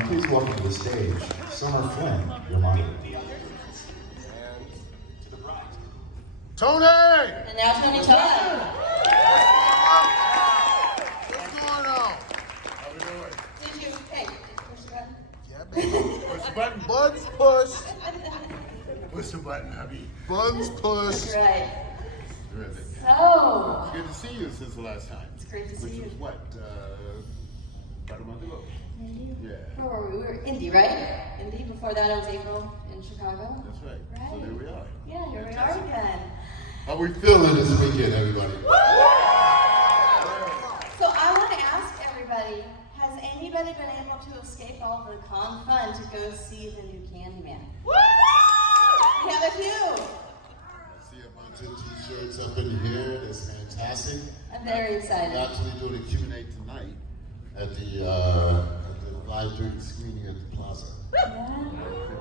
Please welcome to the stage, Summer Flynn, your model. Tony! And now Tony Todd. What's going on? How we doing? Did you, hey, push the button? Yeah, baby. Push the button. Buttons pushed. Push the button, hubby. Buttons pushed. That's right. Terrific. So, Good to see you since the last time. it's great to see Which you. was what? About a month ago. Yeah. Where were we? We were Indy, right? Indy. Before that, it was April in Chicago. That's right. Right. So there we are. Yeah, here we are Fantastic. again. How we feeling this weekend, everybody? So I want to ask everybody, has anybody been able to escape all the con fun to go see the new Candyman? We have a few. I see a bunch of t-shirts up in here. That's fantastic. I'm very excited. We're actually doing a Q&A tonight at the live drink screening at the Plaza. Yeah.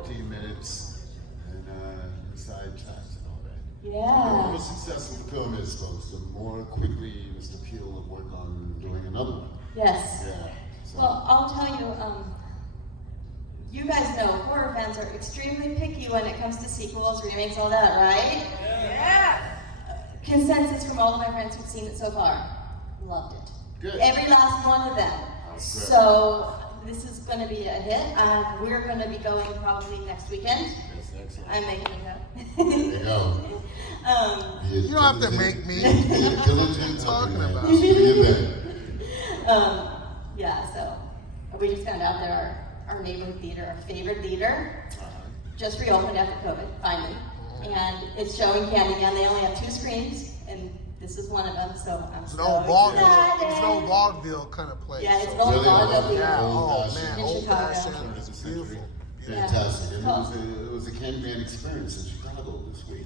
15 minutes and inside chats and all that. The Yeah. more successful the film is, folks, the more quickly Mr. Peel will work on doing another one. Yes. Yeah. So, Well, I'll tell you, you guys know horror fans are extremely picky when it comes to sequels, remakes, all that, right? Yeah. Consensus from all of my friends who've seen it so far, loved it. Good. Every last one of them. Good. So this is going to be a hit. We're going to be going probably next weekend. that's excellent. I'm making it up. There you go. You don't have to make me. What What are you talking about? Yeah, so we just found out that our neighborhood theater, our favorite theater, just reopened after COVID, finally. And it's showing Candyman. They only have 2 screens, and this is one of them, so I'm It's so an old vaudeville. excited. It's an old vaudeville kind of place. Yeah, it's an so- old Really? vaudeville. Yeah, oh Old man, In old Chicago. fashioned. It's beautiful. Fantastic. And Yeah. it was a Candyman experience in Chicago this week.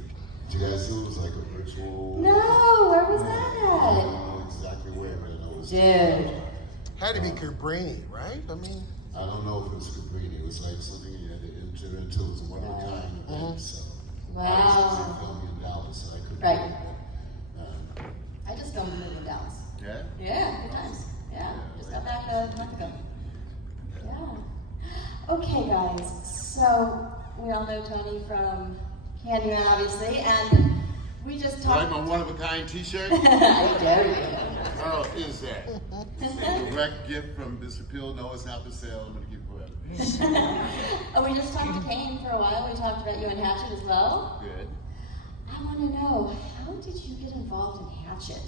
Did you guys see it was like a virtual? No, where was I that don't know exactly where, but I know it was. Dude. Had to be Cabrini, right? I mean, I don't know if it was Cabrini. It was like something you had to enter into. It was a one-of-a-kind event. So I was Wow. filming in Dallas, so I couldn't. Right. go, but, I just filmed a movie in Dallas. yeah. Yeah, good times. Yeah, just got back a month ago. Yeah. Okay, guys. So we all know Tony from Candyman, obviously, and we just Do I talked. have my one-of-a-kind T-shirt? I dare you. How is that? A direct gift from Mr. Peel. No, it's not for sale. I'm going to keep it forever. Oh, we just talked to Kane for a while. We talked about you and Hatchet as well. Good. I want to know, how did you get involved in Hatchet?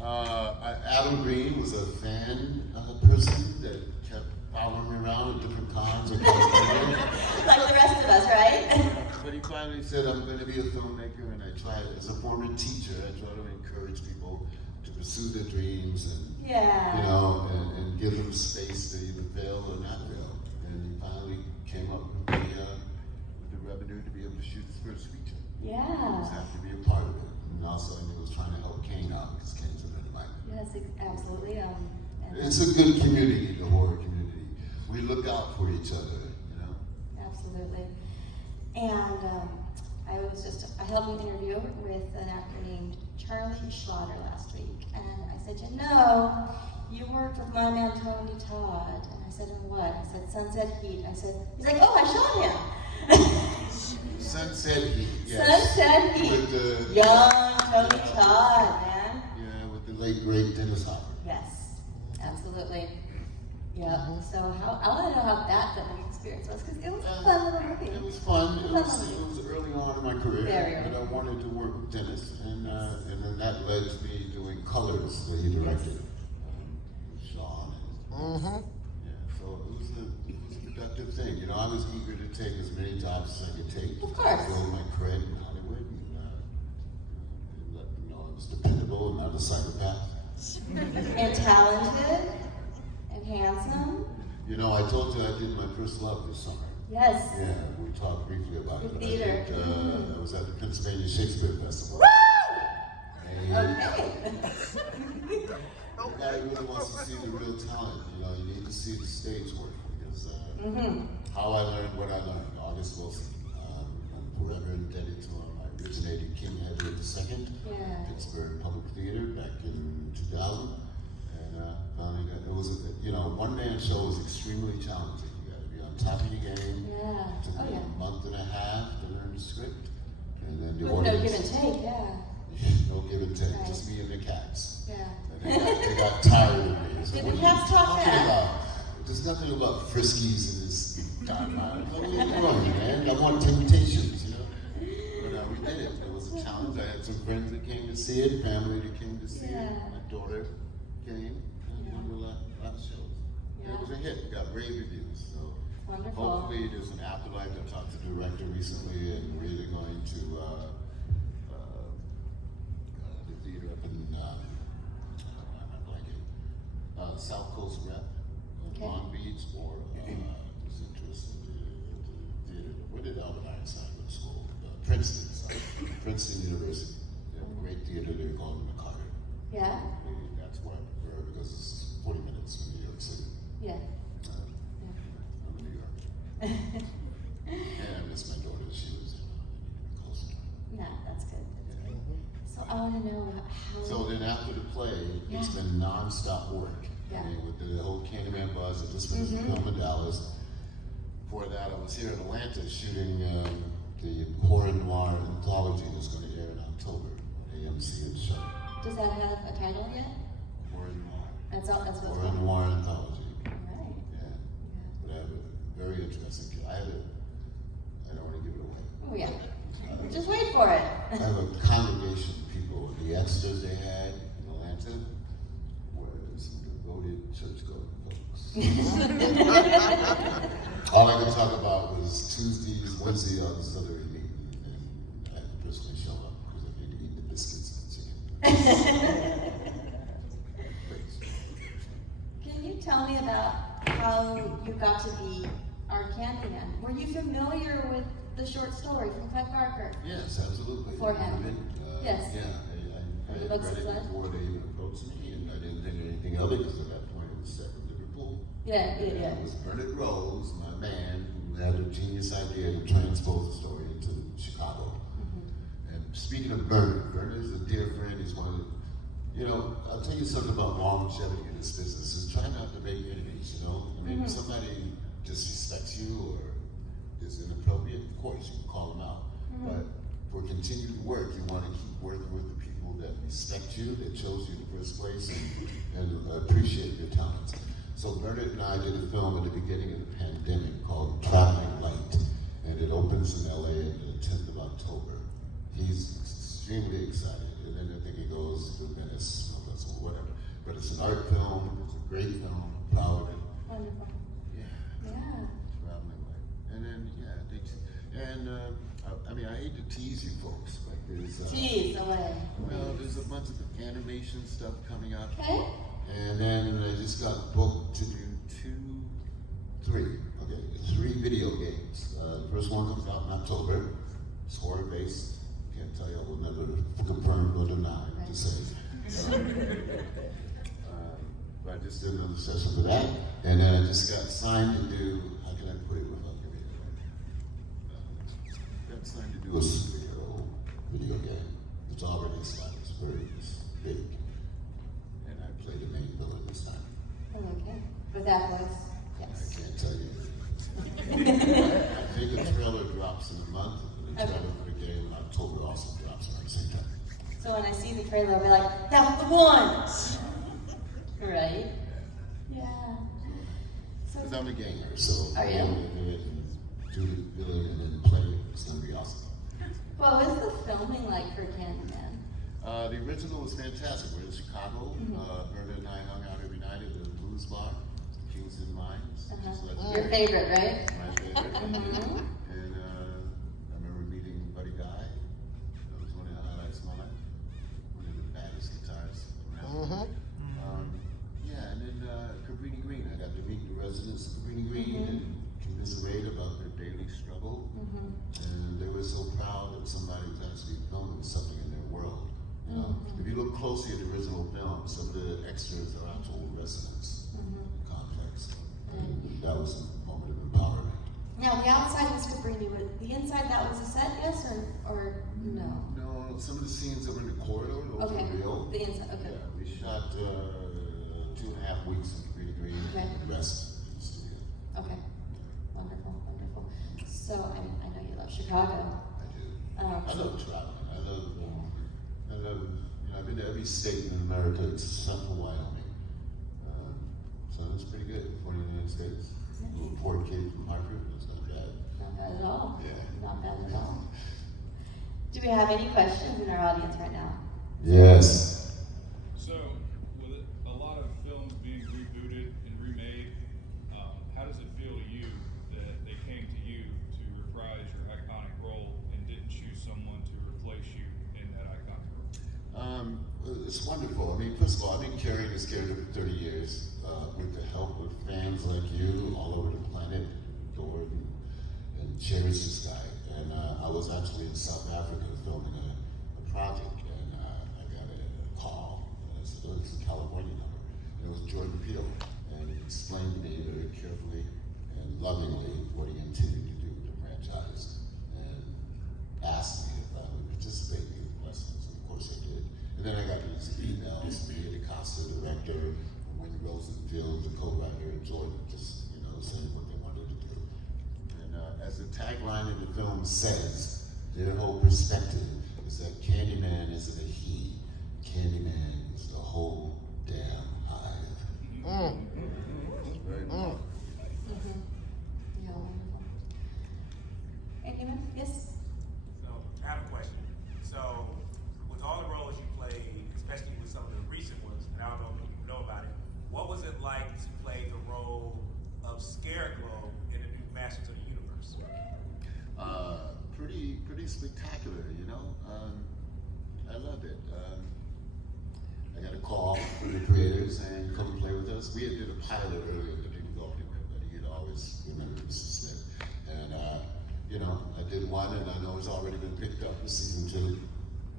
Adam Green was a fan person that kept following me around at different times. Like the rest of us, right? But he finally said, I'm going to be a filmmaker, and I tried, as a former teacher, I try to encourage people to pursue their dreams and, Yeah. you know, and give them space to either fail or not fail. And he finally came up with the revenue to be able to shoot his first feature. He Yeah. just had to be a part of it. And also, he was trying to help Kane out, because Kane's a friend of mine. Yes, absolutely. And It's a good community, the horror community. We look out for each other, you know? absolutely. And I held an interview with an actor named Charlie Schlatter last week, and I said, you know, you worked with my man Tony Todd, and I said, on what? I said, Sunset Heat. He's like, oh, I shot him. Sunset Heat, yes. Sunset Heat. With the, Young Tony Todd, man. yeah, with the late great Dennis Hopper. Yes, absolutely. Yeah. So I want to know how that filming experience was, because it was a fun little movie. It was fun. It Fun was movie. early on in my career, Very early. but I wanted to work with Dennis, and then that led to me doing Colors, where he directed Sean. And, yeah, so it was a productive thing. You know, I was eager to take as many jobs as I could take. Of course. To build my cred in Hollywood, and let them know I was dependable and not a psychopath. And talented and handsome. You know, I told you I did my first love this summer. Yes. Yeah, we talked briefly about it. The but theater. I was at the Pennsylvania Shakespeare Festival. And Okay. the guy really wants to see the real talent. You know, you need to see the stage work, because how I learned what I learned. August Wilson. I'm forever indebted to him. I originated King Edward II, Yeah. Pittsburgh Public Theater back in 2000. And finally got, it was, you know, one-man show was extremely challenging. You the script, and then the With no audience. give and take, yeah. No give and take, Right. just me and the cats. Yeah. And they got tired of me. So Did what the are you cats talk talking back? about? There's nothing about friskies in this timeline. What are you doing, man? I want temptations, you know? But we did it. It was a challenge. I had some friends that came to see it, family that came to see Yeah. it. My daughter came, and we did a lot of shows. And it was a hit. It got rave reviews. So Wonderful. hopefully there's an afterlife. I talked to the director recently, and we're really going to the theater up in I'm blanking, South Coast Rep, Okay. Long Beach, or was interested in the theater. Where did Albert Einstein go to school? Princeton, sorry. Princeton University. They have a great theater there called McCarter. Yeah? That's where I prefer because it's 40 minutes from New York City. Yeah. I'm in New York. And I miss my daughter. She was close to her. No, that's good. That's good. So I want to know how. So then after the play, it's Yeah. been non-stop work. Yeah. I mean, with the whole Candyman buzz, I just finished the film in Dallas. Before that, I was here in Atlanta shooting the horror noir anthology that's going to air in October on AMC and show. Does that have a title yet? Horror noir. That's all. That's what it's Horror called. noir anthology. Right. Yeah. But I have a very interesting. I don't want to give it away. Oh yeah. Just wait for it. I have a congregation of people. The extras they had in Atlanta were some devoted church-going folks. All I could talk about was Tuesdays, Wednesday, on Sunday evening, and I had to personally show up because I need to eat the biscuits and chicken. Can you tell me about how you got to be our Candyman? Were you familiar with the short story from Clive Barker? Yes, absolutely. Beforehand. Yes. Yeah, I The had books read it as well? before they even approached me, and I didn't think anything of it because at that point it was set in Liverpool. Yeah. It was Bernard Rose, my man, who had a genius idea to transpose the story into Chicago. And speaking of Bernard is a dear friend. He's one of the, I'll tell you something about longevity in this business is try not to make enemies, I mean, if somebody disrespects you or is inappropriate, of course, you can call them out. But for continued work, you want to keep working with the people that respect you, that chose you in the first place, and appreciate your talents. So Bernard and I did a film at the beginning of the pandemic called Traveling Light, and it opens in LA on the 10th of October. He's extremely excited, and then I think he goes to Venice or whatever. But it's an art film, it's a great film, I'm proud of it. Wonderful. Yeah. Yeah. Traveling Light. And then, I hate to tease you folks, but there's Tease away. well, there's a bunch of animation stuff coming up. Okay. And then I just got booked to do three video games. The first one comes out in October. It's horror-based. Can't tell you, I will never confirm or deny to say. But I just did another session for that. And then I just got signed to do, how can I put it without giving it away? Got signed to do a superhero video game. It's already established, it's big. And I play the main villain this time. Okay. With that voice. I Yes. can't tell you. I think the trailer drops in a month, and the trailer for the game in October also drops around the same time. So when I see the trailer, I'll be like, that's the one! Right? Yeah. So, Because I'm a gamer, so Are you? I'm gonna do it and do the villain and then play it. It's gonna be awesome. what was the filming like for Candyman? The original was fantastic. We're in Chicago. Bernard and I hung out every night at the blues bar, Kings and Mines. Just like Your favorite, right? my favorite. And I remember meeting Buddy Guy. That was one of the highlights of my life. One of the baddest guitarists around. Yeah, and then Cabrini Green. I got to meet the residents of Cabrini Green and commiserate about their daily struggle. And they were so proud that somebody was actually filming something in their world. If you look closely at the original film, some of the extras are actual residents of the complex. And that was a moment of empowerment. Now, the outside was Cabrini, but the inside, that was a set, yes, or no? No, some of the scenes that were in the corridor, those Okay. were real. The inside, okay. Yeah, we shot 2.5 weeks in Cabrini Green, Okay. and the rest in the studio. Okay. Wonderful, wonderful. So, I know you love Chicago. I do. I love traveling. I've been to every state in America except for Wyoming. So it's pretty good for the United States. A little poor kid from Hartford, it's not bad. Not bad at all. Yeah. Not bad at all. Do we have any questions in our audience right now? Yes. So, with a lot of films being rebooted and remade, how does it feel to you that they came to you to reprise your iconic role and didn't choose someone to replace you in that iconic role? It's wonderful. I mean, first of all, I've been carrying this character for 30 years with the help of fans like you all over the planet, adored and cherished this guy. And I was actually in South Africa filming a project, and I got a call. It's a California number. And it was Jordan Peele, and he explained to me very carefully and lovingly what he intended to do with the franchise, and asked me if I would participate in the lessons. And of course I did. And then I got these emails from Peter DaCosta, the director, from Wendy Rosenfield, the co-writer, and Jordan, just saying what they wanted to do. And as the tagline in the film says, their whole perspective is that Candyman isn't a he. Candyman is the whole damn hive. Very important. Yeah, wonderful. Anyone? Yes? So, I have a question. So, with all the roles you played, especially with some of the recent ones, and I don't know if you know about it, what was it like to play the role of Scareglow in the new Masters of the Universe? Pretty spectacular, you know. I loved it. I got a call from the creators and come play with us. We had did a pilot earlier that didn't go anywhere, but he'd always remember Mr. Smith. And I did one, and I know it's already been picked up for season 2.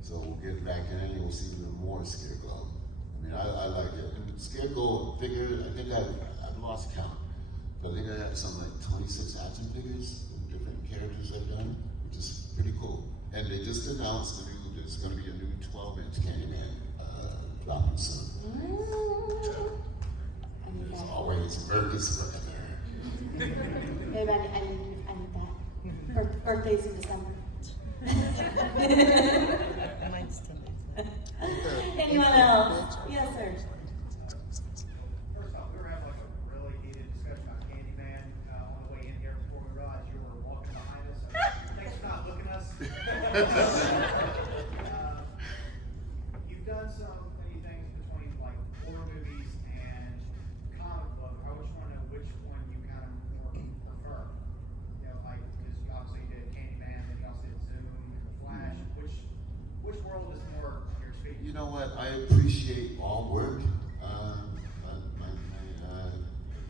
So we'll get back in, and you'll see even more Scareglow. I mean, I like it. And Scareglow figure, I think I've lost count. But I think I have something like 26 action figures of different characters I've done, which is pretty cool. And they just announced there's going to be a new 12-inch Candyman dropping soon. As always, America's forever. Maybe I need that. Birthday's in December. Mine's 10 days. Anyone else? Yes, sir. First off, we were having like a really heated discussion on Candyman on the way in here before we realized you were walking behind us. So thanks for not looking at us. You've done so many things between like horror movies and comic book. I just want to know which one you kind of more prefer. You know, like because you obviously did Candyman, then you also did Zoom, and The Flash. Which world is more your speed? You know what? I appreciate all work.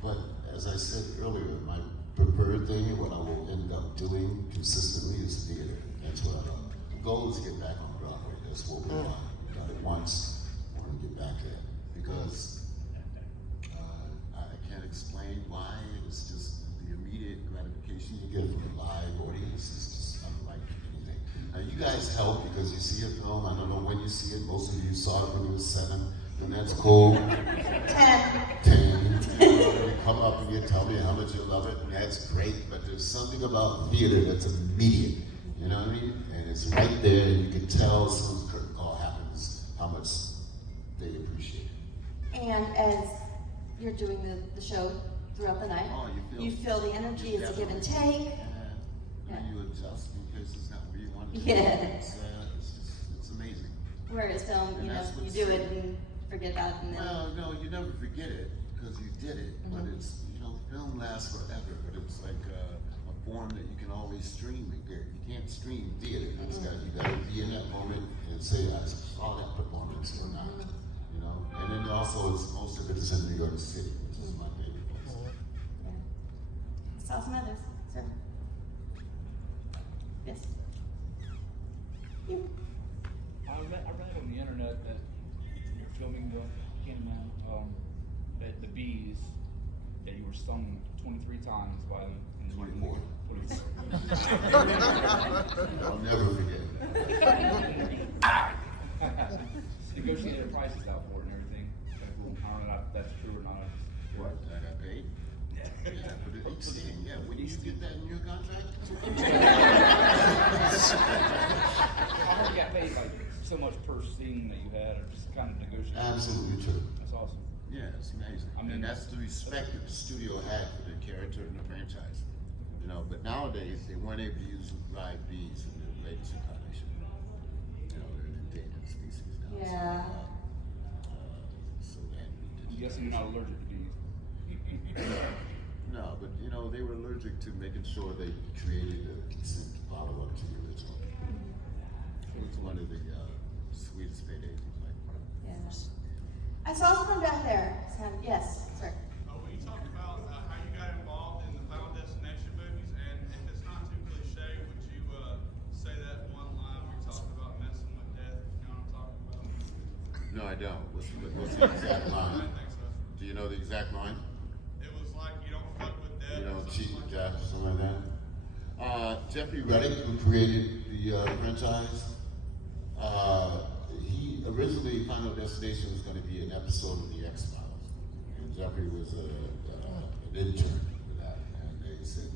But as I said earlier, my preferred thing, what I will end up doing consistently is theater. That's what I love. The goal is to get back on Broadway. That's what we've done. We've done it once. I want to get back there because I can't explain why. It's just the immediate gratification you get from a live audience is just unlike anything. Now you guys help because you see a film. I don't know when you see it. Most of you saw it when you were 7. And that's cool. 10. You come up and you tell me how much you love it, and that's great, but there's something about theater that's immediate, you know what I mean? And it's right there, and you can tell as soon as the curtain call happens how much they appreciate it. And as you're doing the show throughout the night, Oh, you feel the energy, it's a give and take. And you adjust in case it's not where you want it to Yeah. be. It's amazing. Whereas film, And you that's you what's- do it and forget about it, and then Well, no, you never forget it because you did it. But it's, film lasts forever. But it's like a form that you can always stream and get. You can't stream theater. You got to be in that moment and say, I saw that performance or not. You know. And then also, most of it is in New York City, which is my favorite place. yeah. Saw some others. Sir. Yes. You. I read on the internet that you're filming the Candyman, that the bees, that you were stung 23 times by them. In the 24. 24. I'll never forget. Negotiated prices out for it and everything. Kind of cool. I don't know if that's true or not. What? I got paid? Yeah, for the each scene. Yeah, when you get that in your contract? paid like so much per scene that you had, or just kind of negotiate? Absolutely true. That's awesome. Yeah, it's amazing. I mean- and that's the respect that the studio had for the character and the franchise. You know, but nowadays they weren't able to use live bees in the latest incarnation. You know, they're an endangered species now. Yeah. So that I'm guessing you're not allergic to bees. no, but you know, they were allergic to making sure they created a decent follow-up to the original. It was one of the sweetest paydays of my life. Yeah. I saw someone back there. Yes, sir. Will you talk about how you got involved in the Final Destination movies, and if it's not too cliche, would you say that one line where you talked about messing with death? You know what I'm talking about? No, I don't. What's the exact I line? didn't think so. Do you know the exact line? It was like you don't fuck with death. You or know, something cheat like death or something like that. Jeffrey Reddick, who created the franchise, he originally Final Destination was going to be an episode of the X-Files, and Jeffrey was an intern for that, and they said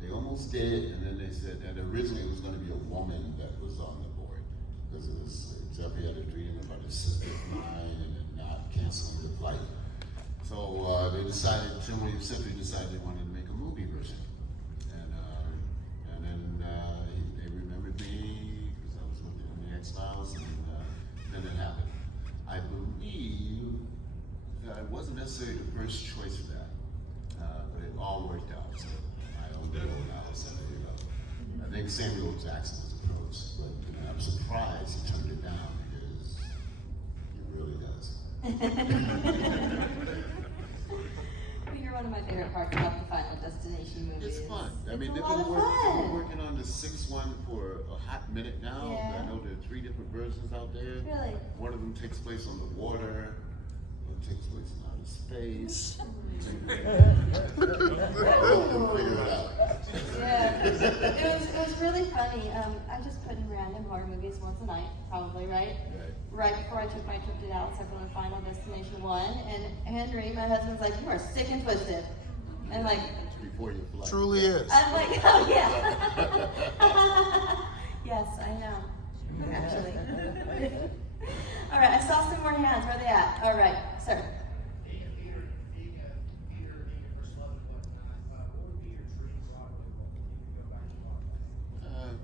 they almost did, and then they said, and originally it was going to be a woman that was on the board because it was Jeffrey had a dream about his sister flying and not canceling the flight. So they decided, simply decided they wanted to make a movie version. And then they remembered me because I was looking in the X-Files, and then it happened. I believe that I wasn't necessarily the first choice for that, but it all worked out. So I don't know what else I did. I think Samuel Jackson was approached, but you know, I'm surprised he turned it down because he really does. Well, you're one of my favorite parts about the Final Destination movies. It's fun. I mean, It's they've a lot been of fun. working on the sixth one for a hot minute now. Yeah. I know there are 3 different versions out there. Really? One of them takes place on the water. One takes place in outer space. We'll figure it out. Yeah, it was really funny. I just put in random horror movies once a night, probably, right? Right before I took my trip to Dallas, I put on Final Destination 1, and Henry, my husband's like, "You are sick and twisted." I'm like, Before you fly. Truly is. I'm like, oh yeah. Yes, I am. Actually. All right, I saw some more hands. Where are they at? All right, sir. Being a theater first love and whatnot, what would be your dream Broadway role if you could go back to Broadway?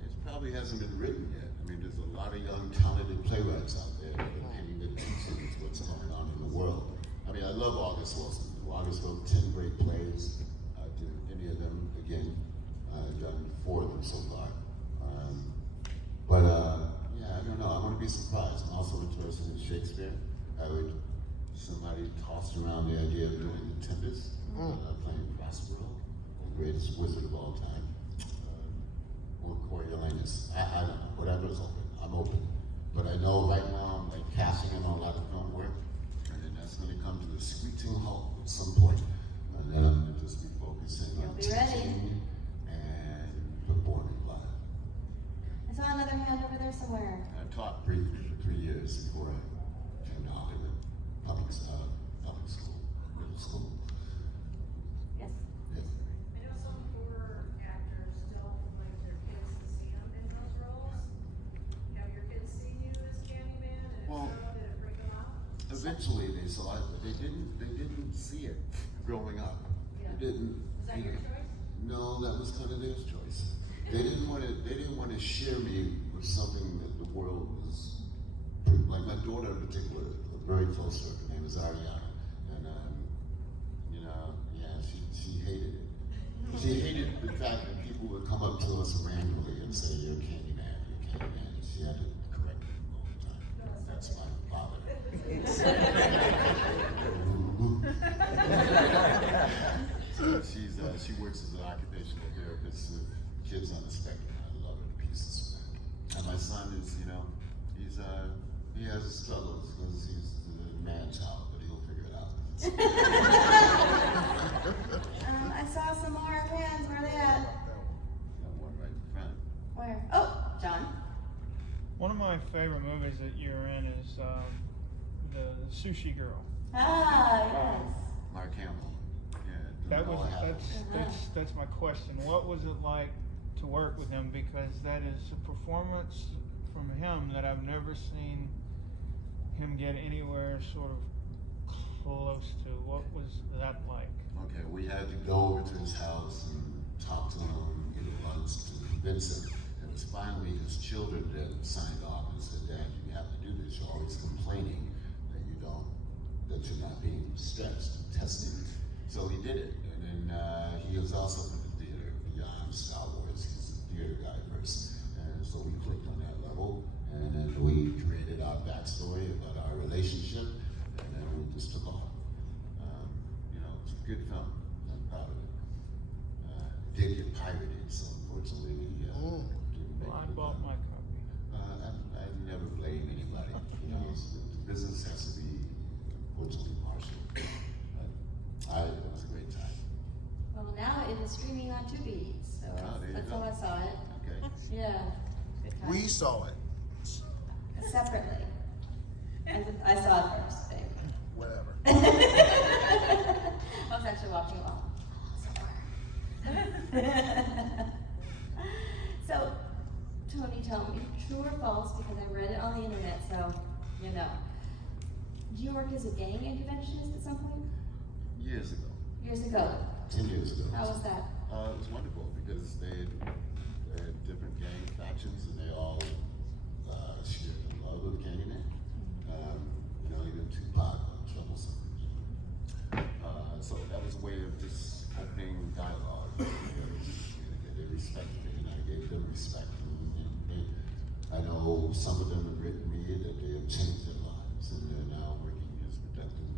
It probably hasn't been written yet. I mean, there's a lot of young, talented playwrights out there that are painting the teaching what's going on in the world. I mean, I love August Wilson. August wrote 10 great plays. I do any of them again. I've done 4 of them so far. Yeah, I don't know. I want to be surprised. I'm also interested in Shakespeare. I would somebody tossed around the idea of doing The Tempest, playing Prospero, the greatest wizard of all time, or Coriolanus. I don't know. Whatever's open. I'm open. But I know right now I'm like casting him on a lot of film work, and then that's going to come to a screeching halt at some point. And then I'm going to just be focusing on You'll be ready. teaching and performing live. I saw another hand over there somewhere. I taught briefly for 3 years before I came to Hollywood, public school, middle school. Yes. Yes. I know some horror actors don't like their kids to see them in those roles. Have your kids seen you as Candyman, and if Well, so, did it freak them out? Eventually they saw it, but they didn't see it growing up. Yeah. They didn't. Was that your choice? No, that was kind of their choice. They didn't want to share me with something that the world was like. My daughter in particular, a very close to her, her name is Ariana, and you know, yeah, she hated it. She hated the fact that people would come up to us randomly and say, "You're Candyman, you're Candyman." And she had to correct them all the time. That's my father. So she works as an occupational therapist with kids on the spectrum. I love her to pieces. And my son is, you know, he has his struggles because he's a mad child, but he'll figure it out. I saw some more hands. Where are they at? Got one right in front. Where? Oh, John. One of my favorite movies that you're in is the Sushi Girl. Ah, yes. Mark Hamill. Yeah, That doing was all happens. that's my question. What was it like to work with him? Because that is a performance from him that I've never seen him get anywhere sort of close to. What was that like? Okay, we had to go over to his house and talk to him, get lunch to convince him. It was finally his children that signed off and said, Dad, you have to do this. You're always complaining that that you're not being stretched and tested. So he did it. And then he was also from the theater beyond Star Wars. He's a theater guy first. And so we clicked on that level. And then we created our backstory about our relationship. And then we just took off. It's a good film. I'm proud of it. It did get pirated, so unfortunately, didn't make Well, I it. bought my copy. I never blame anybody. The business has to be unfortunately partial. But it was a great time. Well, now it is streaming on Tubi, so there you that's go. how I saw it. Okay. Yeah. Good time. We saw it. Separately. And I saw it first, babe. Whatever. I was actually watching along. So, Tony, tell me, true or false, because I read it on the internet, so you know. Did you work as a gang interventionist at some point? Years ago. Years ago. 10 years ago. How was that? It was wonderful because they had different gang factions and they all shared the love of Candyman. Even Tupac, troublesome. So that was a way of just opening dialogue. They respected me and I gave them respect. And I know some of them have written me that they have changed their lives and they're now working as productive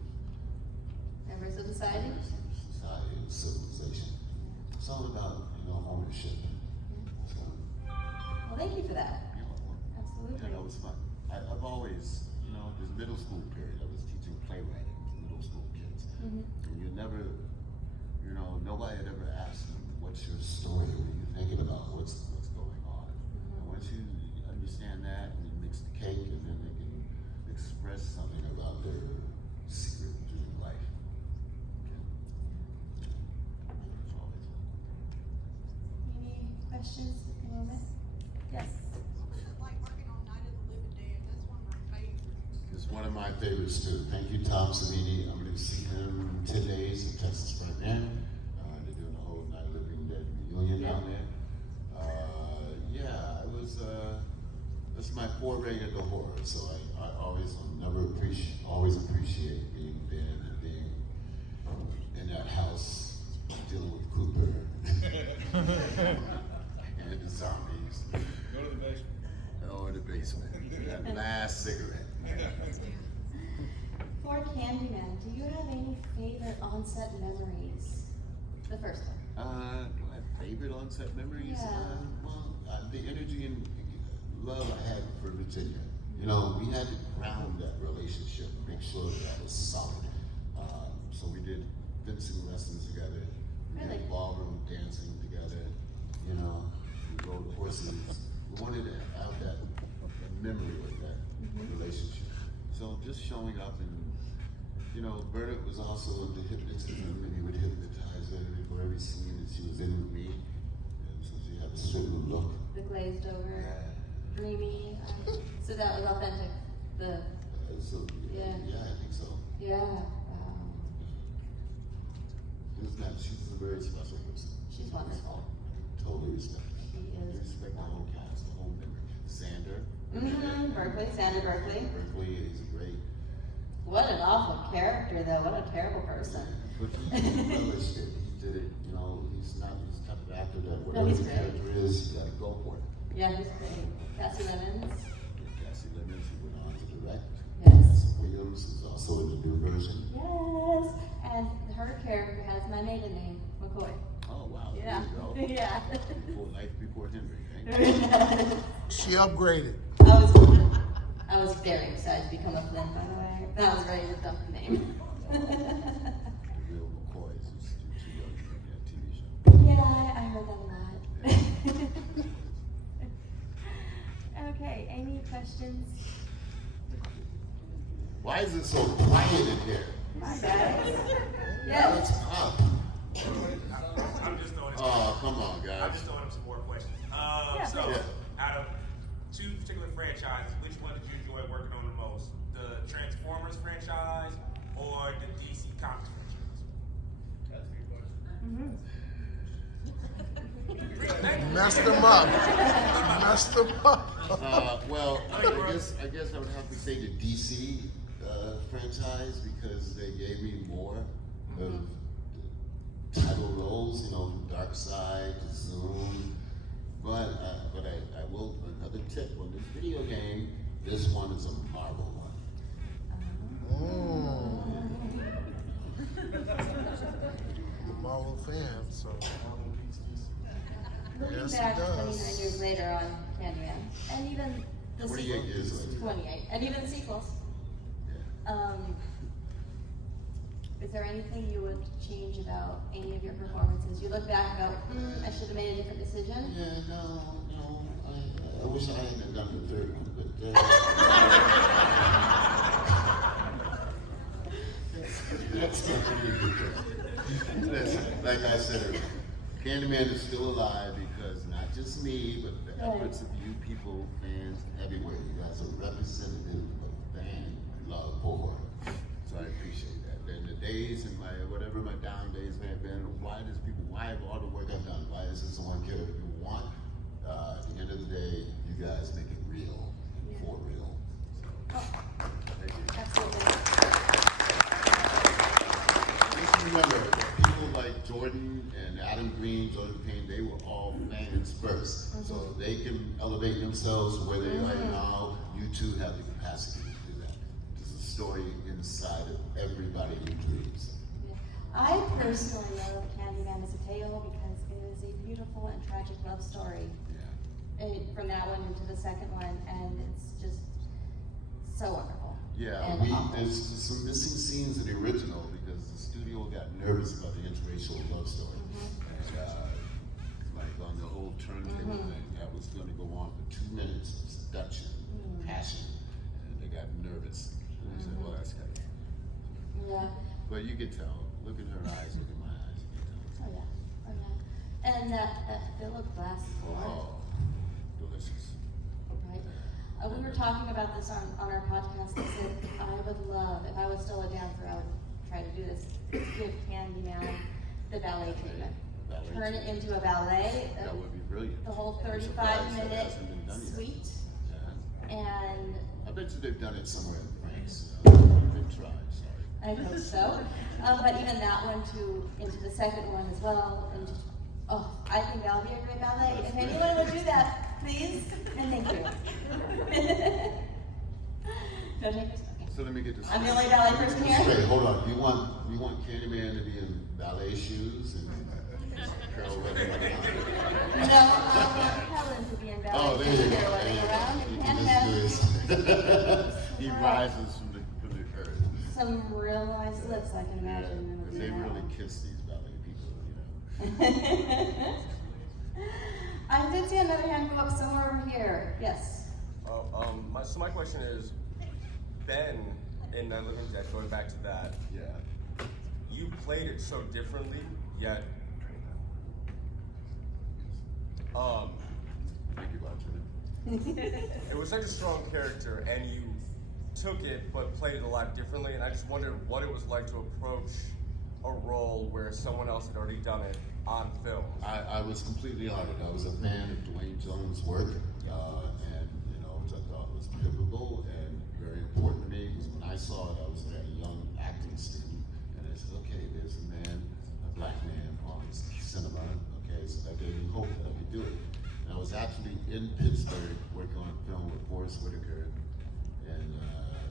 Members of society? members of society and civilization. It's all about, ownership. So, Well, thank you for that. Absolutely. yeah, that was fun. I've always, this middle school period, I was teaching playwriting to middle school kids. Mhm. And you never, nobody had ever asked them, what's your story? What are you thinking about? What's going on? And once you understand that, and you mix the cake, and then they can express something about their secret dream life. Okay. It's always fun. Any questions at the moment? Yes. It's one of my favorites too. Thank you, Tom Savini. I'm going to see him in 10 days in Texas right now. They're doing the whole Night of the Living Dead reunion down there. That's my foray into horror. So I always always appreciate being dead and being in that house dealing with Cooper and the zombies. Go to the basement. Oh, in the basement. That last cigarette. For Candyman, do you have any favorite on-set memories? The first one. My favorite on-set memories? Yeah. The energy and love I had for Virginia. We had to ground that relationship, make sure that was solid. So we did fencing lessons together. We Really? did ballroom dancing together. We rode horses. We wanted to have that memory of that relationship. So just showing up and, Bernard was also into hypnotism and he would hypnotize her before every scene that she was in with me. And so she had a certain look. The glazed over, dreamy. So that was authentic. Yeah. Yeah, I think so. Yeah. She's a very special person. She's wonderful. Totally respect her. She is. Respect the whole cast, the whole memory. Xander. Berkeley, Sandra Berkeley. Berkeley is great. What an awful character, though. What a terrible person. But he relished it. He did it, he's the type of actor that whatever he's the great. character is, you gotta go for it. Yeah, he's great. Cassie Lemons. Cassie Lemons, who went on to direct. Yes. Williams is also in the new version. Yes. And her character has my maiden name, McCoy. Oh, wow. Yeah. There you go. Yeah. Life before Henry, right? She upgraded. I was very excited to become a Flynn, by the way. I was ready to dump the name. The real McCoys is too young to make that TV show. Yeah, I heard that a lot. Okay, any questions? Why is it so quiet in here? Hi, guys. What's Yes. up? I'm just throwing Oh, come on, I'm guys. just throwing him some more questions. Yeah, So, please. out of two particular franchises, which one did you enjoy working on the most? The Transformers franchise or the DC Comics franchise? That's a good question. Messed them up. Messed them up. Well, I guess I would have to say the DC franchise because they gave me more of the title roles, you know, from Darkseid to Zoom. But I will, another tip on this video game, this one is a Marvel one. The Marvel fan, so. Looking Yes, back it does. 29 years later on Candyman, and even the 28 sequels, years later. 28, and even the sequels. Is there anything you would change about any of your performances? You look back and go, I should have made a different decision? Yeah, no. I wish I hadn't done the third one, but that's not really good. Like I said earlier, Candyman is still alive because not just me, but the efforts of you people, fans everywhere. You guys are representative of the band love for. So I appreciate that. And the days and whatever my down days may have been, why have all the work I've done? Why is this the one character you want? At the end of the day, you guys make it real, for real. So, thank you. Absolutely. Just remember, people like Jordan and Adam Green, Jordan Payne, they were all fans first. So they can elevate themselves where they are now. You too have the capacity to do that. There's a story inside of everybody who dreams. I personally love Candyman as a tale because it is a beautiful and tragic love story. And from that one into the second one, and it's just so wonderful. Yeah, and there's some missing scenes in the original because the studio got nervous about the interracial love story. And like on the whole turntable thing, that was going to go on for 2 minutes of seduction, passion, and they got nervous. And they said, well, that's kind of. Yeah. But you can tell. Look at her eyes, look at my eyes, you can tell. Oh yeah. And that Philip Glass score. Oh, delicious. Right. We were talking about this on our podcast. I said I would love, if I was still a dancer, I would try to do this. Give Candyman the ballet treatment. Turn it into a ballet. That would be brilliant. The whole I'm surprised that 35-minute hasn't been done yet. suite. Yeah. And I bet you they've done it somewhere in France. They've tried, sorry. I hope so. But even that one into the second one as well. And just, I think that'll be a great ballet. If anyone would do that, please, and thank you. No takers? Okay. So let me get this. I'm the only ballet person here. Straight, hold on. You want Candyman to be in ballet shoes and curl running around? No, I want Helen to be in ballet. Oh, there you go. They're running around. You And can have just do this. He rises from the earth. some real nice lips, I can imagine. Because they really kiss these ballet people, you know. I did see another hand go up somewhere over here. Yes. So my question is, Ben in The Living Dead, going back to that, Yeah. you played it so differently, yet Thank you, Roger. it was such a strong character, and you took it but played it a lot differently, and I just wondered what it was like to approach a role where someone else had already done it on film. I was completely honored. I was a fan of Dwayne Jones' work, and you know, which I thought was pivotal and very important to me. Because when I saw it, I was a young acting student, and I said, okay, there's a man, a black man on cinema. Okay, so that gave me hope that I could do it. And I was actually in Pittsburgh working on a film with Forrest Whitaker and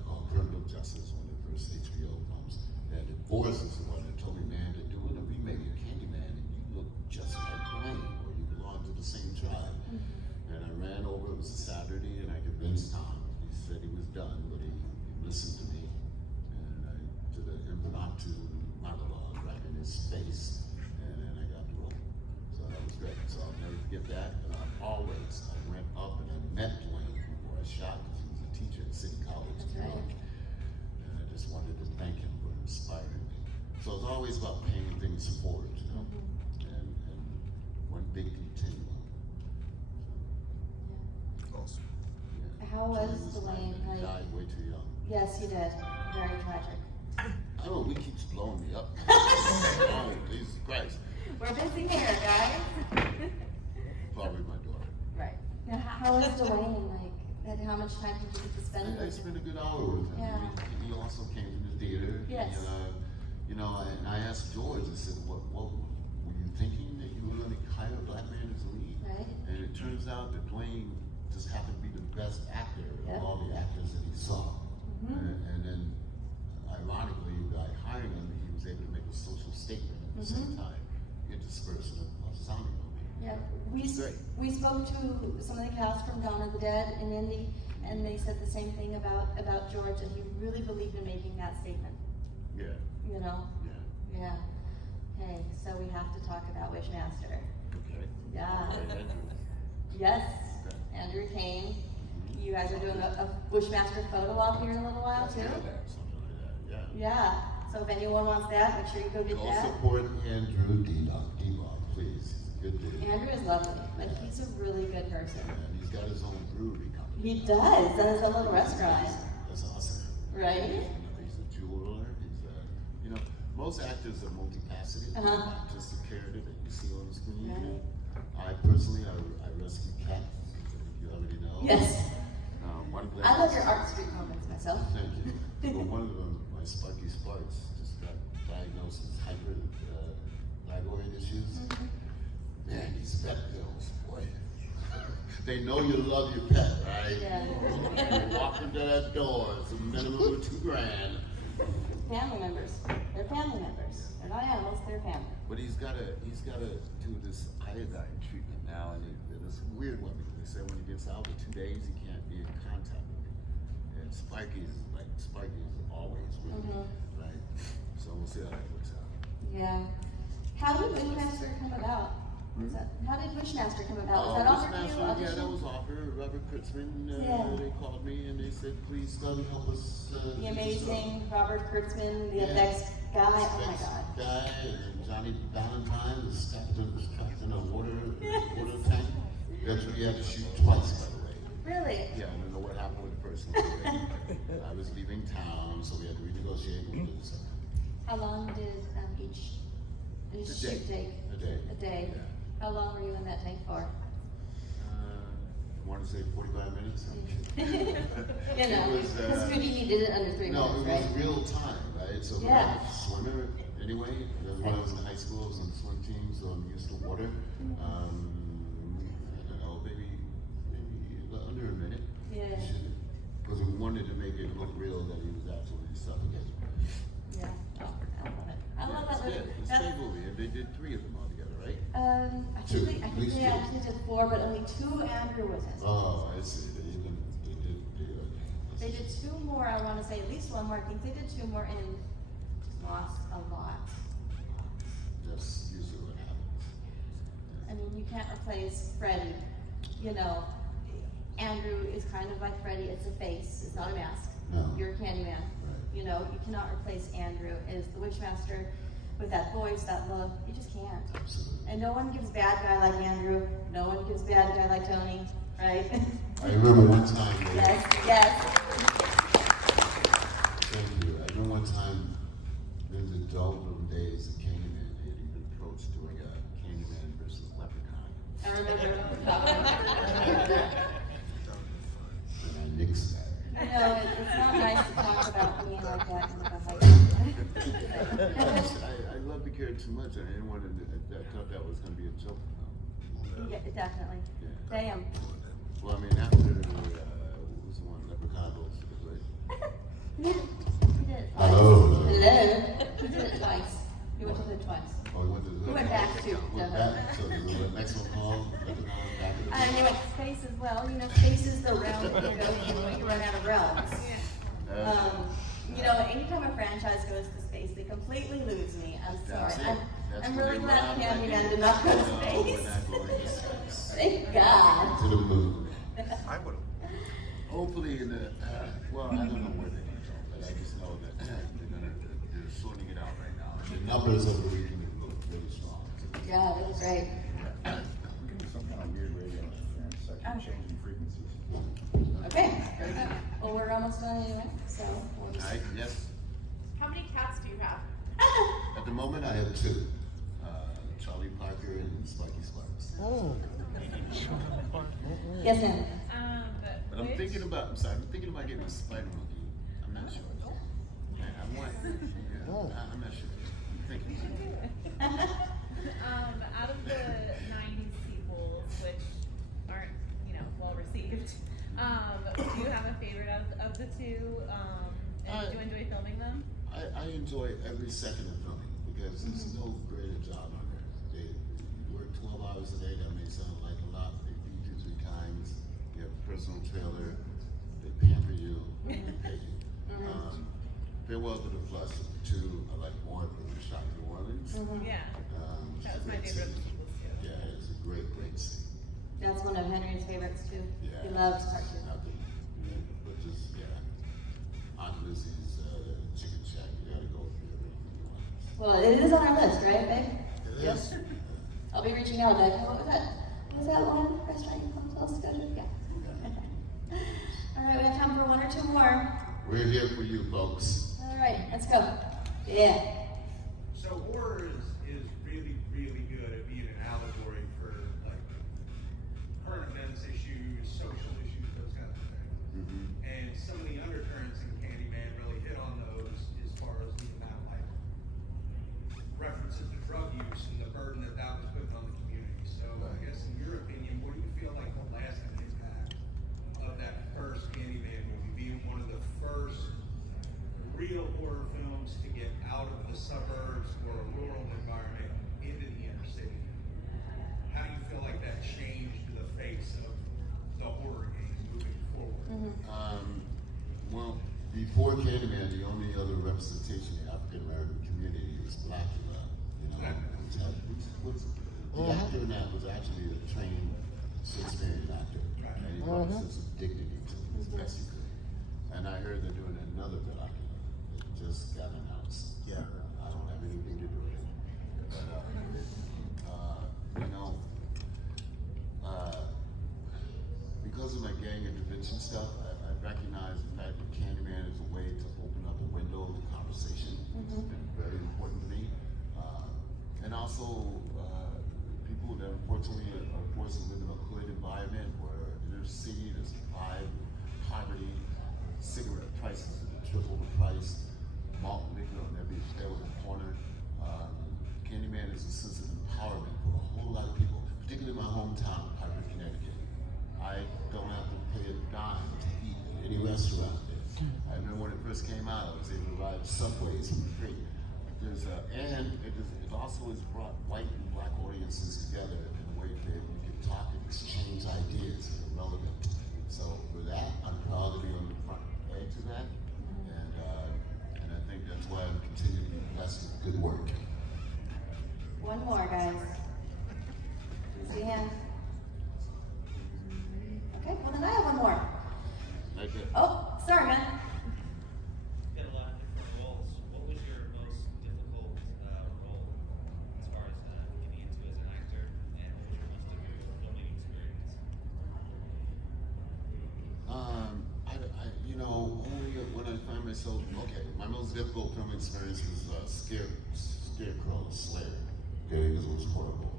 called Criminal Justice, one of the first HBO films. And Forrest is the one that told me, man, they're doing a remake of Candyman, and you look just like Dwayne, or you belong to the same tribe. And I ran over, it was a Saturday, and I convinced Tom. He said he was done, but he listened to me. And I did an impromptu monologue right in his face, and then I got the role. So that was great. So I'll never forget that. And I went up and I met Dwayne before I shot, because he was a teacher at City College. That's right. And I just wanted to thank him for inspiring me. So it's always about paying things forward, you know, and one big continuum. Awesome. How was Dwayne? He Like, died way too young. yes, he did. Very tragic. I don't know, we keeps blowing me up. Oh, Jesus Christ. We're busy here, guys. Probably my daughter. Right. Now, how was Dwayne? Like, and how much time did you get to spend I with him? spent a good hour with him. Yeah. He also came to the theater. Yes. And, and I asked George, I said, what were you thinking that you were going to hire a black man as a lead? Right. And it turns out that Dwayne just happened to be the best actor Yep. of all the actors that he saw. And then, ironically, by hiring him, he was able to make a social statement at the same time, interspersed with a zombie movie. Yeah, Great. we spoke to some of the cast from Dawn of the Dead in Indy, and they said the same thing about George, and he really believed in making that statement. Yeah. You know? Yeah. Yeah. Okay, so we have to talk about Wishmaster. Okay. Yeah. Okay, Andrew. Yes, Andrew Kane. You guys are doing a Wishmaster photo op here in a little while too. Something like that. Yeah. Yeah. So if anyone wants that, make sure you go get Go that. support Andrew D-Bob, please. He's a good dude. Andrew is lovely. Like, he's a really good person. And he's got his own brewery company. He does. And his own little restaurant. That's awesome. Right? He's a jeweler. He's most actors are multifaceted. Uh-huh. Not just the character that you see on the screen. Right. I personally, I rescue cats. I think you already know. Yes. One of them I love your Art Street comments myself. Thank you. Well, one of them, my Sparky Sparks, just got diagnosed with hyperthyroid issues. Man, these pet pills, boy. They know you love your pet, right? Yeah. You walk into that door, it's a minimum of $2,000. Family members. They're family members. They're not animals, they're family. But he's gotta do this iodine treatment now, and it's a weird one because they said when he gets out for 2 days, he can't be in contact with me. And Sparky is always with me, right? So we'll see how that works out. Yeah. How did Wishmaster come about? How did Wishmaster come about? Was that offered to you? Wishmaster, yeah, Audition? that was offered. Robert Kurtzman, Yeah. they called me and they said, please come help us. The amazing Robert Kurtzman, the effects guy. Oh my God. Guy and Johnny Valentine was trapped in a water tank. That's what he had to shoot twice, by the way. Really? Yeah, I don't know what happened with the first one. I was leaving town, so we had to renegotiate and do something. How long did each shoot take? A day. A day. Yeah. How long were you in that tank for? I want to say 45 minutes. You know, because Houdini did it under 3 No, minutes, it right? was real time, right? So Yeah. I'm a swimmer anyway. When I was in high school, I was on the swim team, so I'm used to water. I don't know, maybe under a minute. Yeah. Because we wanted to make it look real that he was absolutely suffocating. Yeah. Oh, I love it. I love that movie. It's a great movie, and they did 3 of them all together, right? I Two. think At they least two. actually did 4, but only 2 Andrew was in. Oh, I see. They did 2 more, I want to say, at least 1 more. I think they did 2 more and just lost a lot. That's usually what happens. I mean, you can't replace Freddy. You know, Andrew is kind of like Freddy. It's a face. It's not a mask. No. You're a Candyman. You know, you cannot replace Andrew as the Wishmaster with that voice, that look. You just can't. Absolutely. And no one gives bad guy like Andrew. No one gives bad guy like Tony, right? I remember one time. Yes. Thank you. I remember one time in the Dolphin days of Candyman, they had even approached doing a Candyman versus Leprechaun. I remember. And I nixed that. I know, it's not nice to talk about being like that in the fight. I love the character too much. I didn't want to. I thought that was going to be a joke. Yeah, definitely. Yeah. Damn. Well, I mean, after what was the one? Leprechaun goes to the place. Yeah, he did it twice. Hello. He did it twice. He went to the twice. Oh, he went to the. He went back too. Went back. So the next one called Leprechaun back to the. And he went space as well. You know, space is the realm that you go to when you run out of realms. You know, anytime a franchise goes to space, they completely lose me. I'm sorry. I'm really glad Candyman did not go to space. Thank God. To the moon. I would have. Hopefully in the, well, I don't know where they're going to go, but I just know that they're sorting it out right now. The numbers of the region look really strong. Yeah, that was great. Some kind of weird radio interference, like changing frequencies. Okay, Well, we're almost done anyway, so we'll just. Yes. How many cats do you have? At the moment, I have two. Charlie Parker and Sparky Sparks. Oh. Yes, ma'am. But I'm thinking about, getting a spider monkey. I'm not sure. I want, I'm not sure. I'm thinking. Out of the 90s sequels, which aren't, well received, do you have a favorite of the two? And do you enjoy filming them? I enjoy every second of filming because there's no greater job on there. They work 12 hours a day. That may sound like a lot. They feed you 3 times. You have a personal trailer. They pamper you. They pay you. Farewell to the Flush 2. I like more because we shot in New Orleans. Yeah. That was my favorite of the sequels too. Yeah, it's a great scene. That's one of Henry's favorites too. Yeah. He loves cartoons. But just, Aunt Lucy's Chicken Shack, you gotta go through everything you want. Well, it is on our list, right, babe? It is. I'll be reaching out. What was that? Was that one restaurant you come close to? Yeah. All right, we have time for 1 or 2 more. We're here for you, folks. All right, let's go. Yeah. So horror is really, really good at being an allegory for like current events, issues, social issues, those kinds of things. And some of the undercurrents in Candyman really hit on those as far as the amount like references to drug use and the burden that was putting on the community. So I guess in your opinion, what do you feel like the lasting impact of that first Candyman movie, being one of the first real horror films to get out of the suburbs or a rural environment into the inner city? How do you feel like that changed the face of the horror games moving forward? Well, before Candyman, the only other representation of the African American community was Blackula. The actor in that was actually a trained Shakespearean actor, and he brought a sense of dignity to it as best he could. And I heard they're doing another Blackula. Just got announced. Yeah. I don't have anything to do with it. But, because of my gang intervention stuff, I recognize the fact that Candyman is a way to open up a window to conversation. It's been very important to me. And also, people that unfortunately are forced to live in a hood environment where inner city is alive with poverty, cigarette prices are triple the price. Malt liquor on every available corner. Candyman is a sense of empowerment for a whole lot of people, particularly in my hometown, Hartford, Connecticut. I don't have to pay a dime to eat at any restaurant there. I remember when it first came out, I was able to ride subways for free. It also has brought white and black audiences together in a way that we can talk and exchange ideas that are relevant. So for that, I'm proud to be on the front edge of that. And I think that's why I'm continuing to be blessed with good work. One more, guys. See him? Okay, well then I have one more. Okay. Oh, sorry, man. You've got a lot of different roles. What was your most difficult role as far as getting into as an actor, and what was your most difficult filming experience? Only when I find myself, my most difficult film experience was Scarecrow Slayer. Okay, it was horrible.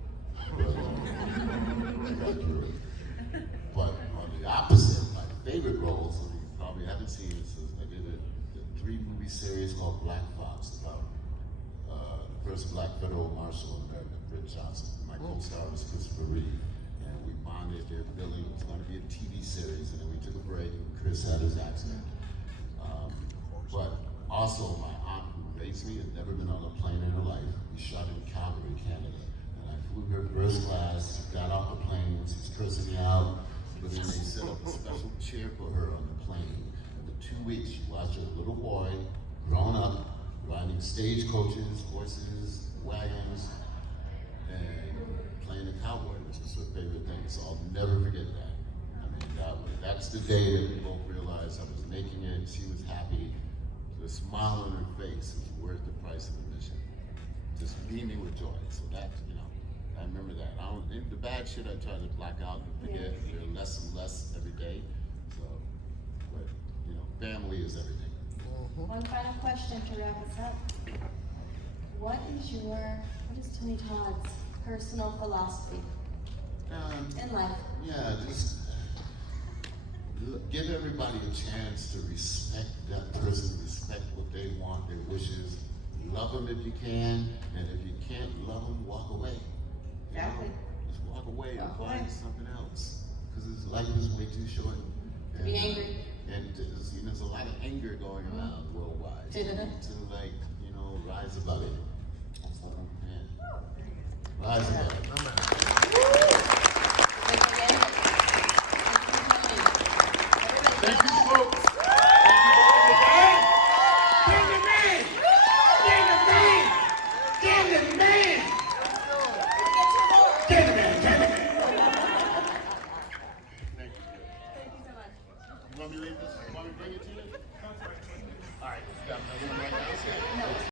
But on the opposite, my favorite roles, you probably haven't seen this, I did a 3-movie series called Black Fox about the first black federal marshal in America, Britt Johnson. My co-star was Christopher Reeve. And we bonded, their billing was going to be a TV series, and then we took a break and Chris had his accident. But also my aunt who raised me had never been on a plane in her life. We shot in Calgary, Canada. And I flew her first class, got off the plane, she was cursing me out, but then they set up a special chair for her on the plane. And for 2 weeks she watched her little boy, grown up, riding stagecoaches, horses, wagons, and playing a cowboy, which is her favorite thing. So I'll never forget that. I mean, that's the day that we both realized I was making it, she was happy. The smile on her face is worth the price of admission. Just beaming with joy. So that, I remember that. The bad shit I try to block out and forget. They're less and less every day. So, but family is everything. One final question to wrap us up. What is Tony Todd's personal philosophy in life? Yeah, just give everybody a chance to respect that person, respect what they want, their wishes. Love them if you can, and if you can't love them, walk away. You know? Exactly. Just walk away and Walk find away. something else. Because life is way too short. To be angry. And there's a lot of anger going around worldwide. So you need to rise above it. So, yeah. Rise above it. Thank you, folks. Thank you for all the time. Candyman! Candyman! Candyman! Candyman! Candyman! Thank you. Thank you so much. You want me to read this? You want me to bring it to you?